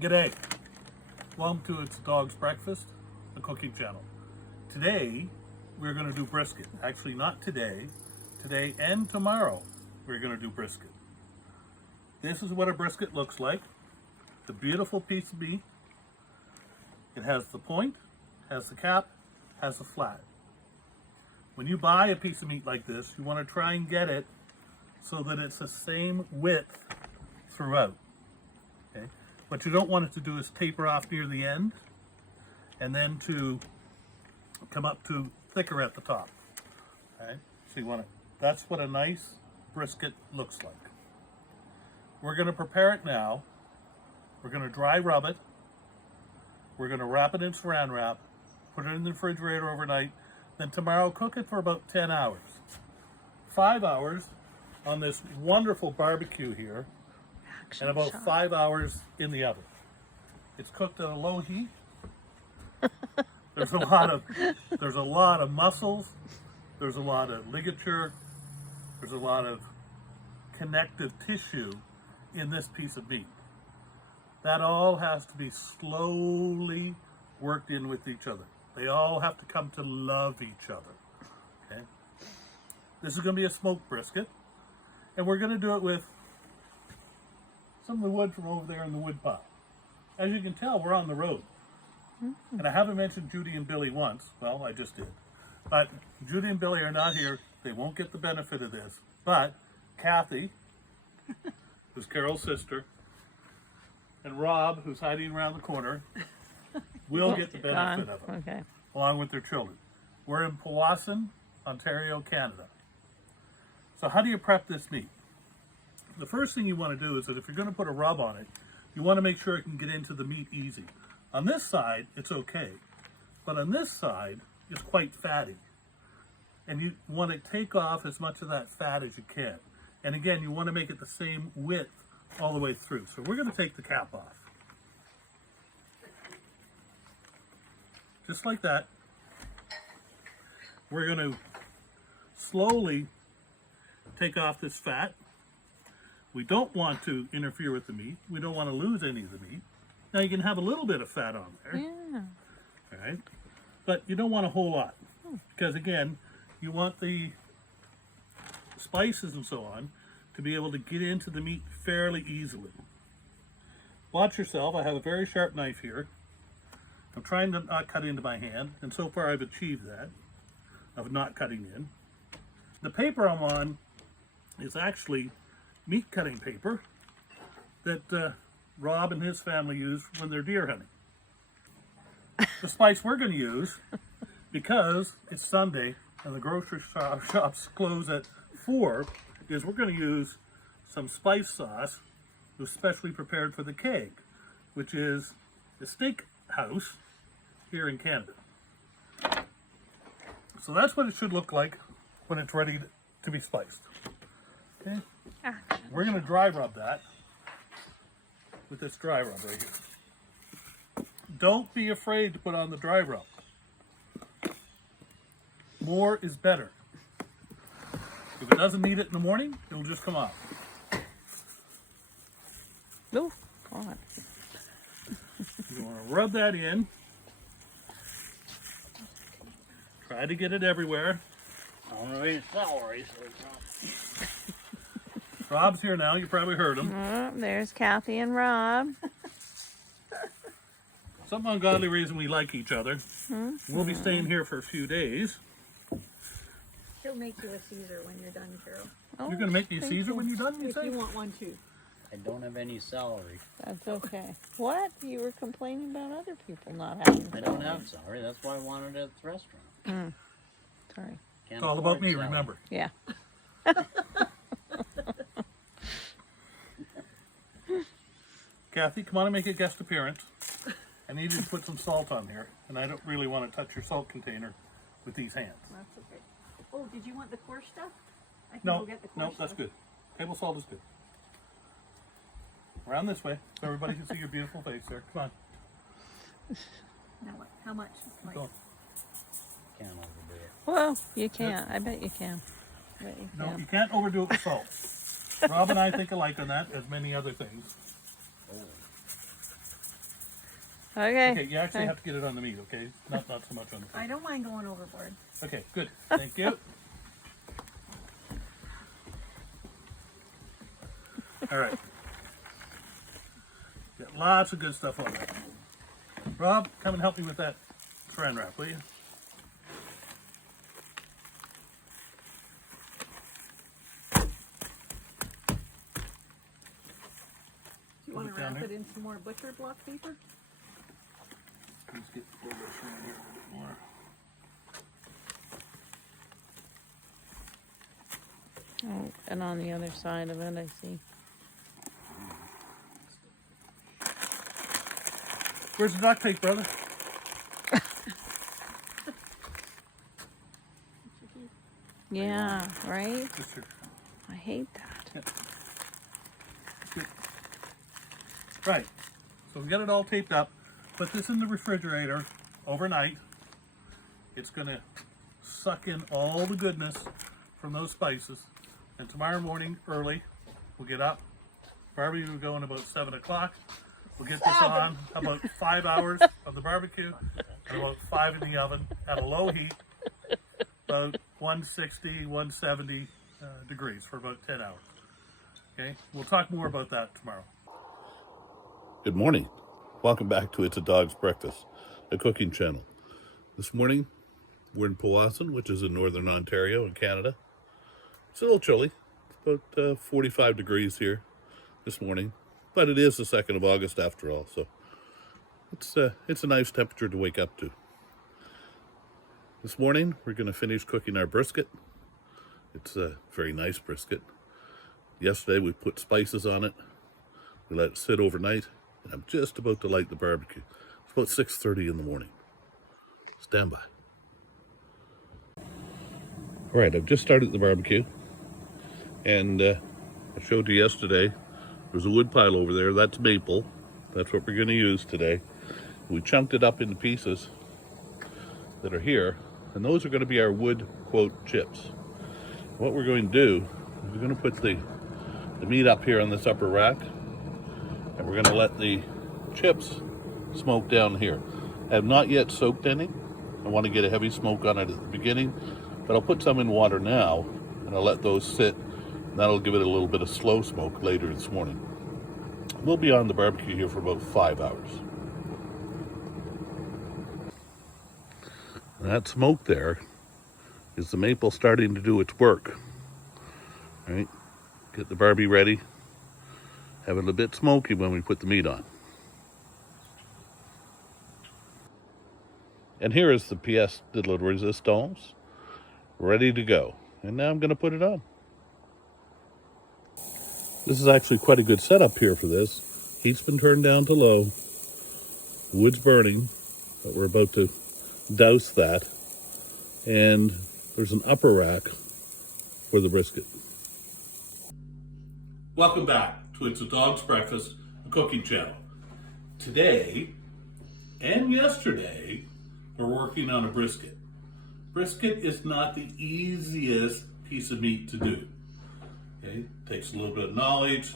G'day. Welcome to It's Dog's Breakfast, the cooking channel. Today, we're going to do brisket. Actually, not today. Today and tomorrow, we're going to do brisket. This is what a brisket looks like. It's a beautiful piece of meat. It has the point, has the cap, has the flat. When you buy a piece of meat like this, you want to try and get it so that it's the same width throughout. Okay? What you don't want it to do is taper off near the end and then to come up to thicker at the top. Okay? So you want it, that's what a nice brisket looks like. We're going to prepare it now. We're going to dry rub it. We're going to wrap it in saran wrap, put it in the refrigerator overnight, then tomorrow cook it for about 10 hours. 5 hours on this wonderful barbecue here, and about 5 hours in the oven. It's cooked at a low heat. There's a lot of muscles, there's a lot of ligature, there's a lot of connective tissue in this piece of meat. That all has to be slowly worked in with each other. They all have to come to love each other. Okay? This is going to be a smoked brisket, and we're going to do it with some of the wood from over there in the wood pile. As you can tell, we're on the road. And I haven't mentioned Judy and Billy once. Well, I just did. But Judy and Billy are not here. They won't get the benefit of this. But Kathy, who's Carol's sister, and Rob, who's hiding around the corner, will get the benefit of it, okay, along with their children. We're in Powassan, Ontario, Canada. So how do you prep this meat? The first thing you want to do is that if you're going to put a rub on it, you want to make sure it can get into the meat easy. On this side, it's okay. But on this side, it's quite fatty. And you want to take off as much of that fat as you can. And again, you want to make it the same width all the way through. So we're going to take the cap off. Just like that. We're going to slowly take off this fat. We don't want to interfere with the meat. We don't want to lose any of the meat. Now you can have a little bit of fat on there. Yeah. All right. But you don't want a whole lot. Because again, you want the spices and so on to be able to get into the meat fairly easily. Watch yourself. I have a very sharp knife here. I'm trying to not cut into my hand, and so far I've achieved that, of not cutting in. The paper I'm on is actually meat cutting paper that Rob and his family use when they're deer hunting. The spice we're going to use, because it's Sunday and the grocery shops close at 4, is we're going to use some spice sauce that was specially prepared for the keg, which is the steak house here in Canada. So that's what it should look like when it's ready to be spiced. Okay? We're going to dry rub that with this dry rub right here. Don't be afraid to put on the dry rub. More is better. If it doesn't need it in the morning, it'll just come off. Oh, God. You want to rub that in. Try to get it everywhere. I don't know any celery, so it's not. Rob's here now. You probably heard him. Oh, there's Kathy and Rob. Some ungodly reason we like each other. We'll be staying here for a few days. She'll make you a Caesar when you're done, Carol. Oh, You're going to make me a Caesar when you're done, you If say? you want one too. I don't have any celery. that's okay. What? You were complaining about other people not having I don't have celery. That's why I wanted it at the restaurant. Sorry. It's Can't all about afford me, celery. remember. Yeah. Kathy, come on and make a guest appearance. I need you to put some salt on here, and I don't really want to touch your salt container with these hands. That's okay. Oh, did you want the coarse stuff? I can No, go get the no, coarse that's stuff. good. Table salt is good. Around this way, so everybody can see your beautiful face there. Come on. Now what? How much? Like, Go. Can't overdo it. Well, you can't. I bet you can. No, you can't overdo it with salt. Rob and I think alike on that, as many other things. Oh. Okay. Okay, you actually have to get it on the meat, okay? Not so much on the I food. don't mind going overboard. Okay, good. Thank you. All right. Got lots of good stuff on there. Rob, come and help me with that saran wrap, will you? You want to Put it down wrap it here. in some more butcher block paper? Let's get a little bit around here a little bit more. Oh, and on the other side of it, I see. Where's the duct tape, brother? Yeah, right? Just here. I hate that. Good. Right. So we got it all taped up. Put this in the refrigerator overnight. It's going to suck in all the goodness from those spices. And tomorrow morning, early, we'll get up. Barbecue will go in about 7 o'clock. We'll get this on about 5 hours of the barbecue and about 5 in the oven at a low heat, about 160, 170 degrees for about 10 hours. Okay, we'll talk more about that tomorrow. Good morning. Welcome back to It's a Dog's Breakfast, a cooking channel. This morning, we're in Powassan, which is in northern Ontario in Canada. It's a little chilly. It's about 45 degrees here this morning, but it is the 2nd of August after all, so it's a nice temperature to wake up to. This morning, we're going to finish cooking our brisket. It's a very nice brisket. Yesterday, we put spices on it. We let it sit overnight, and I'm just about to light the barbecue. It's about 6:30 in the morning. Stand by. All right, I've just started the barbecue, and I showed you yesterday, there's a wood pile over there. That's maple. That's what we're going to use today. We chunked it up into pieces that are here, and those are going to be our wood, quote, chips. What we're going to do is we're going to put the meat up here on this upper rack, and we're going to let the chips smoke down here. I have not yet soaked any. I want to get a heavy smoke on it at the beginning, but I'll put some in water now, and I'll let those sit. That'll give it a little bit of slow smoke later this morning. We'll be on the barbecue here for about 5 hours. That smoke there is the maple starting to do its work. All right, get the Barbie ready. Have it a bit smoky when we put the meat on. And here is the pièce de la résistance, ready to go. And now I'm going to put it on. This is actually quite a good setup here for this. Heat's been turned down to low. Wood's burning, but we're about to douse that. And there's an upper rack for the brisket. Welcome back to It's a Dog's Breakfast, a cooking channel. Today and yesterday, we're working on a brisket. Brisket is not the easiest piece of meat to do. Okay? Takes a little bit of knowledge,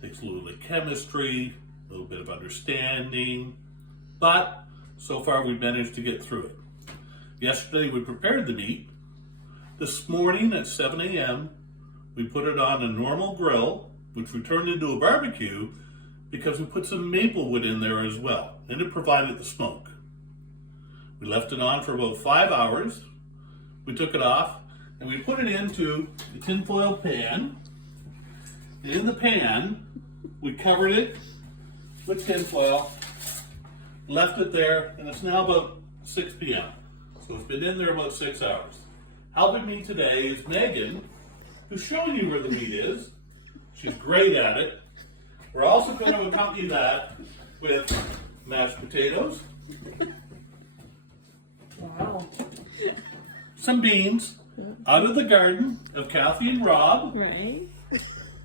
takes a little bit of chemistry, a little bit of understanding, but so far we've managed to get through it. Yesterday we prepared the meat. This morning at 7 a.m. we put it on a normal grill, which we turned into a barbecue because we put some maple wood in there as well, and it provided the smoke. We left it on for about 5 hours. We took it off and we put it into the tinfoil pan. And in the pan, we covered it with tinfoil, left it there, and it's now about 6 p.m. So it's been in there about 6 hours. Helping me today is Megan, who's showing you where the meat is. She's great at it. We're also going to accompany that with mashed potatoes. Wow. Some beans out of the garden of Kathy and Rob. Right.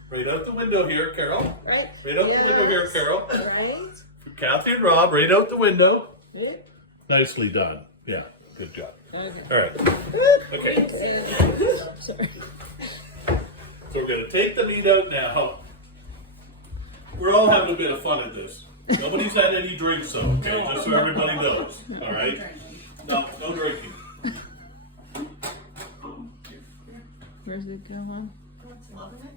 Right out the window here, Carol. Right. Right out the window here, Carol. Right. Kathy and Rob, right out the window. Yeah. Nicely done. Yeah, good job. Okay. All right. Okay. Sorry. So we're going to take the meat out now. We're all having a bit of fun at this. Nobody's had any drinks though, okay? Just so everybody knows. All right? No drinking. Where's it go on? What's loving it?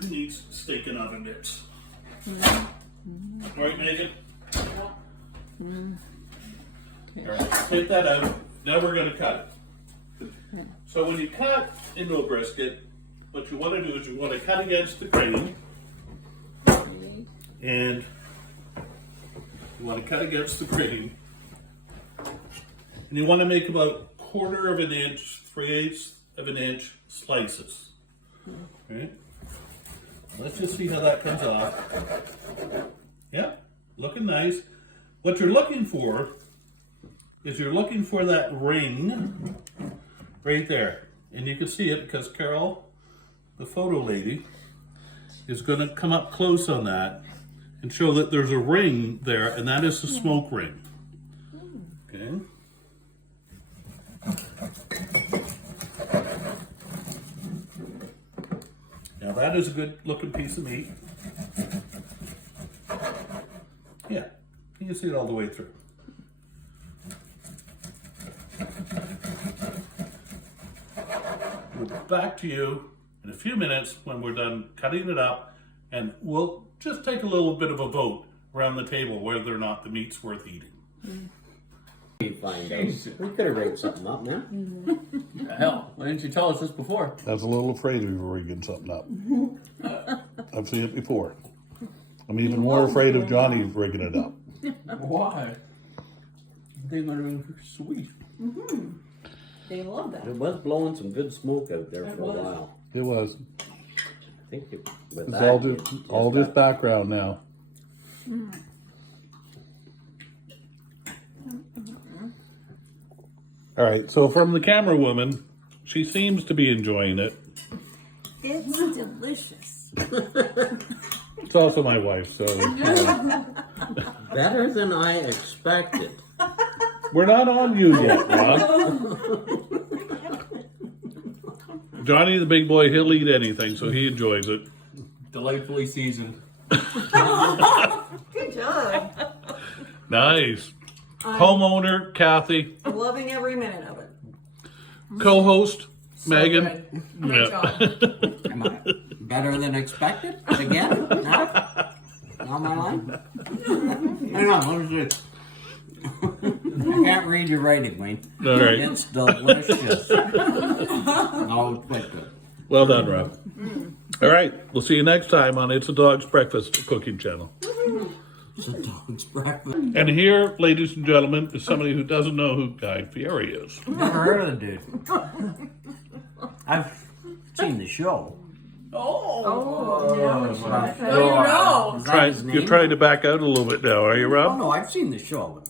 Who needs steak and oven mitts? Right, Megan? All right, take that out. Now we're going to cut it. So when you cut into a brisket, what you want to do is you want to cut against the grain. And you want to cut against the grain. And you want to make about 1/4 of an inch, 3/8 of an inch slices. Okay? Let's just see how that comes off. Yeah, looking nice. What you're looking for is you're looking for that ring right there. And you can see it because Carol, the photo lady, is going to come up close on that and show that there's a ring there, and that is the smoke ring. Okay. Now that is a good looking piece of meat. Yeah, you can see it all the way through. We'll be back to you in a few minutes when we're done cutting it up, and we'll just take a little bit of a vote around the table whether or not the meat's worth eating. Find out. We could have rigged something up, man. Hell, why didn't you tell us this before? I was a little afraid we were rigging something up. I've seen it before. I'm even more afraid of Johnny rigging it up. Why? They might have been sweet. They love that. It was blowing some good smoke out there for a was. while. It was. I think it, with It's that, all it just all this got- background now. All right, so from the camera woman, she seems to be enjoying it. It's delicious. It's also my wife, so better than I expected. we're not on you yet, Ron. Johnny, the big boy, he'll eat anything, so he enjoys it. Delightfully seasoned. Good job. Nice. Homeowner, Kathy. Loving every minute of it. Co-host, Megan. good. Yeah. Am I better than expected? Again? Not my line? Hang on, what is it? I can't read your writing, Wayne. All right. It's delicious. No, it's quite good. Well done, Rob. All right. We'll see you next time on It's a Dog's Breakfast Cooking Channel. It's a dog's breakfast. And here, ladies and gentlemen, is somebody who doesn't know who Guy Fieri is. Never heard of the dude. I've seen the show. Oh, No, You're trying to back out a little bit now, are you, Oh Rob? no, I've seen the show.